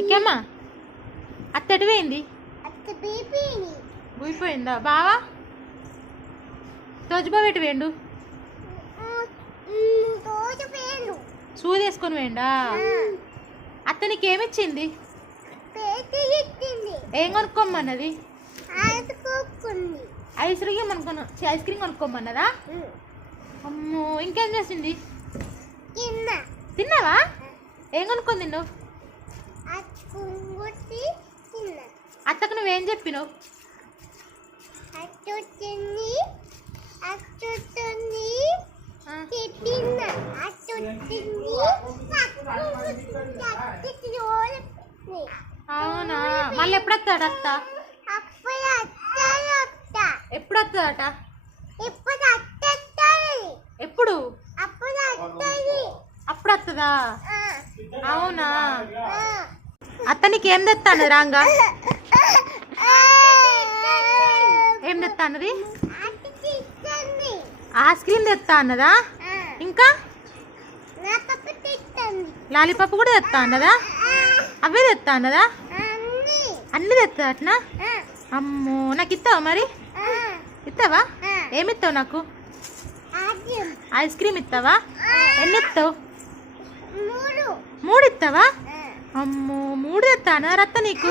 ఇంకేమ్మా అత్తడి పోయింది పోయిపోయిందా బావా తోజుబాబు ఎటు వేయండు సూది వేసుకొని వేయండా అత్త నీకేమిచ్చింది ఏం కొనుక్కోమన్నది ఐస్ క్రీమ్ కొనుక్కోమన్నదా అమ్మో ఇంకేం చేసింది తిన్నావా ఏం కొనుక్కొని తిన్నావు అత్తకు నువ్వేం చెప్పినావు అవునా మళ్ళీ ఎప్పుడు వస్తాడు అత్త ఎప్పుడు వస్తుందట ఎప్పుడు అప్పుడు వస్తుందా అవునా అత్త నీకేం తెస్తాను రాంగా ఏం తెస్తా అన్నది ఐస్ క్రీమ్ తెస్తా అన్నదా ఇంకా లాలీపాప్ కూడా తెస్తా అన్నదా అవే తెస్తా అన్నదా అన్ని తెస్తా అట్నా అమ్మో నాకు ఇస్తావా మరి ఇస్తావా ఏమిస్తావు నాకు ఐస్ క్రీమ్ ఇస్తావా ఎన్ని ఇస్తావు 3 ఇస్తావా అమ్మో 3 తెస్తానా రత్త నీకు